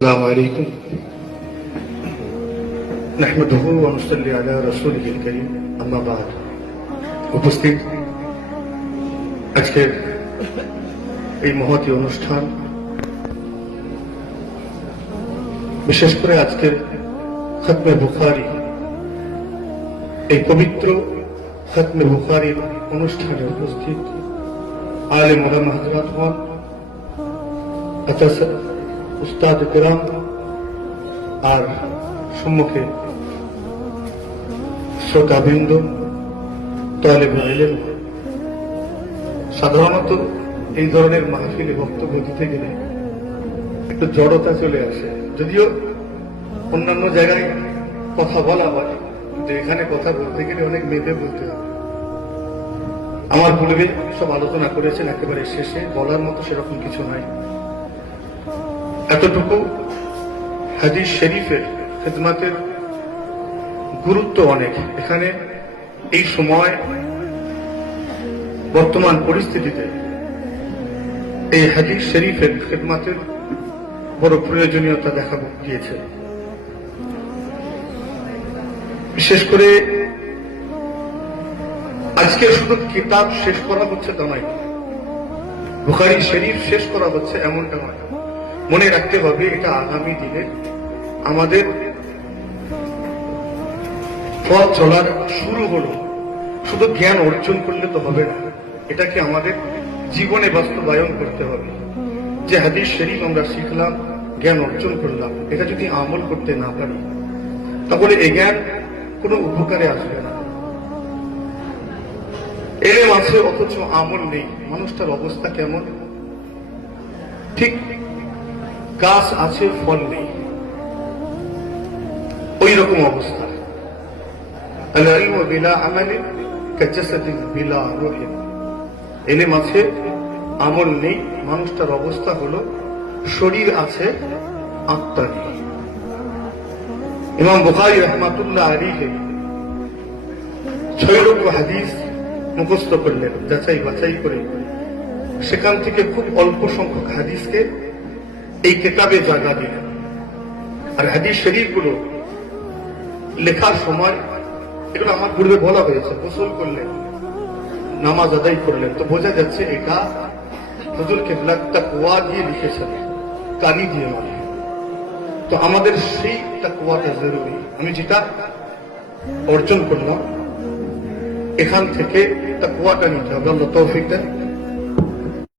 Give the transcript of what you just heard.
السلام عليكم نحمده ونصلي على رسوله الكريم أما بعد উপস্থিত আজকের এই মহতী অনুষ্ঠান বিশেষ করে আজকের খতমে বুখারী এই পবিত্র খতমে বুখারীর অনুষ্ঠানে উপস্থিত আলেম ওলামা হযরতগণ উস্তাদ কিরাম আর সম্মুখে শ্রোতাবৃন্দ তালেবে ইলম। সাধারণত এই ধরনের মাহফিলে বক্তব্য দিতে গেলে একটু জড়তা চলে আসে, যদিও অন্যান্য জায়গায় কথা বলা হয়, কিন্তু এখানে কথা বলতে গেলে অনেক মেপে বলতে হবে। আমার পূর্বে সব আলোচনা করেছেন, একেবারে শেষে বলার মতো সেরকম কিছু নাই। এতটুকু, হাদিস শরীফের খিদমতের গুরুত্ব অনেক। এখানে এই সময় বর্তমান পরিস্থিতিতে এই হাদিস শরীফের খিদমতের বড় প্রয়োজনীয়তা দেখা গিয়েছে। বিশেষ করে আজকে শুধু কিতাব শেষ করা হচ্ছে তা নয়, বুখারী শরীফ শেষ করা হচ্ছে এমনটা নয়। মনে রাখতে হবে, এটা আগামী দিনে আমাদের পথ চলার শুরু হলো। শুধু জ্ঞান অর্জন করলে তো হবে না, এটাকে আমাদের জীবনে বাস্তবায়ন করতে হবে। যে হাদিস শরীফ আমরা শিখলাম, জ্ঞান অর্জন করলাম, এটা যদি আমল করতে না পারি তাহলে এই জ্ঞান কোনো উপকারে আসবে না। এলেম আছে অথচ আমল নেই, মানুষটার অবস্থা কেমন? ঠিক গাছ আছে, ফল নেই, ওই রকম অবস্থা। এলেম আছে, আমল নেই, মানুষটার অবস্থা হলো শরীর আছে, আত্মা নেই। ইমাম বুখারী রাহমাতুল্লাহ আলাইহি 6 লক্ষ হাদিস মুখস্থ করলেন যাচাই বাছাই করে। সেখান থেকে খুব অল্প সংখ্যক হাদিসকে এই কিতাবে জায়গা দিলেন। আর হাদিস শরীফগুলো লেখার সময়, এগুলো আমার পূর্বে বলা হয়েছে, গোসল করলেন, নামাজ আদায় করলেন, তো বোঝা যাচ্ছে এটা হুজুর কিবলা তাকওয়া দিয়ে লিখেছেন, কালি দিয়ে নয়। তো আমাদের সেই তাকওয়াটা জরুরি। আমি যেটা অর্জন করলাম এখান থেকে তাকওয়াটা নিতে হবে। আল্লাহ তৌফিক দেন।